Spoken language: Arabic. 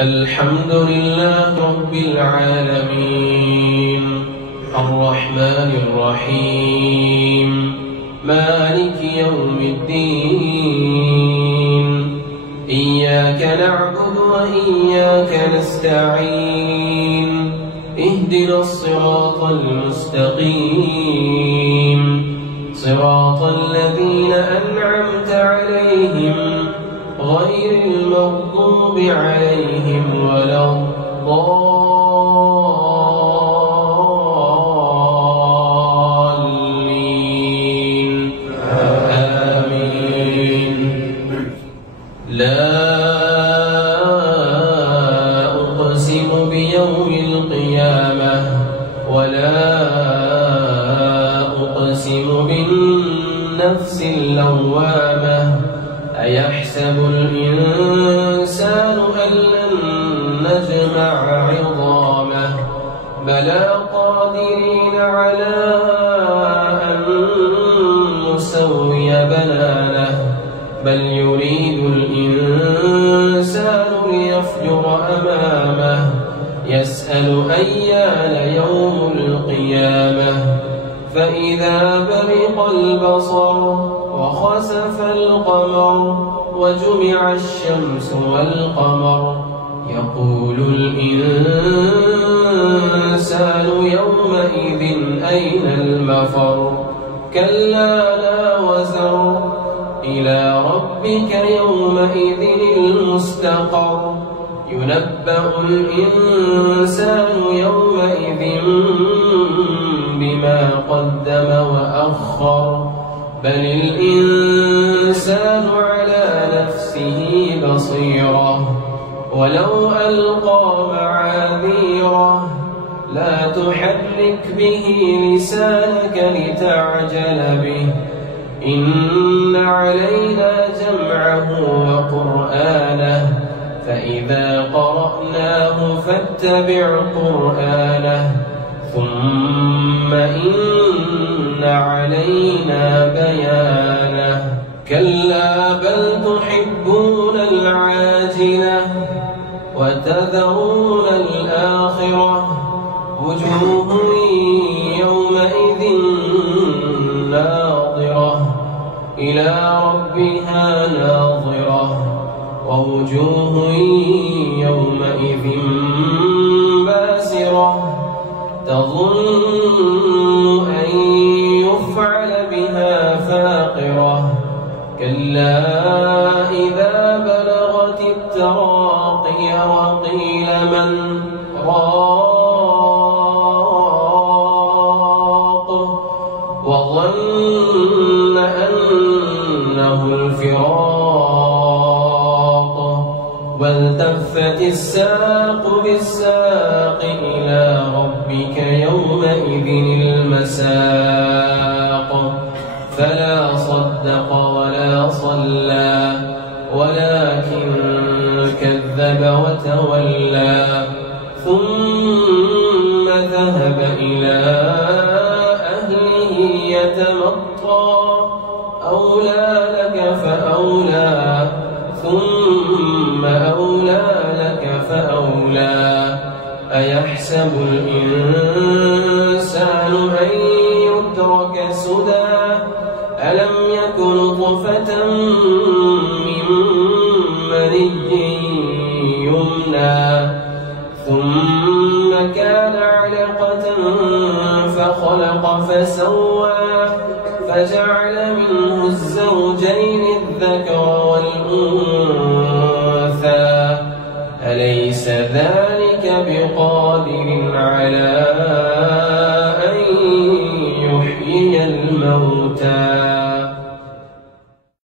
الحمد لله رب العالمين الرحمن الرحيم مالك يوم الدين إياك نعبد وإياك نستعين اهدنا الصراط المستقيم صراط الذين أنعمت عليهم غير المغضوب عليهم ولا الضالين آمين. لا أقسم بيوم القيامة ولا أقسم بالنفس اللوامة أيحسب الإنسان أن لن نجمع عظامه بلى قادرين على أن نسوي بنانه بل يريد الإنسان ليفجر أمامه يسأل أيان يوم القيامة فإذا برق البصر وخسف القمر وجمع الشمس والقمر يقول الإنسان يومئذ أين المفر كلا لا وزر إلى ربك يومئذ المستقر ينبأ الإنسان يومئذ بما قدم وأخر بل الإنسان على نفسه بصيرة ولو ألقى معاذيره لا تحرك به لسانك لتعجل به إن علينا جمعه وقرآنه فإذا قرأناه فاتبع قرآنه ثم إن علينا بيانه كلا بل تحبون العاجلة وتذرون الآخرة وجوه يومئذ ناظرة إلى ربها ناظرة ووجوه يومئذ باسرة تظن أن يفعل بها فاقرة كلا إذا بلغت التراقي وقيل من راق وظن أنه الفراق والتفت الساق بالساق إلى ربك يومئذ المساق فلا صدق ولا صلى ولكن كذب وتولى ثم ذهب إلى أهله يتمطى أولى لك فأولى ثم أولى لك فأولى أيحسب الإنسان أن يترك سدى ألم يك نطفة من مني يمنى ثم كان علقة فخلق فسوى فجعل منه الزوجين الذكر والأنثى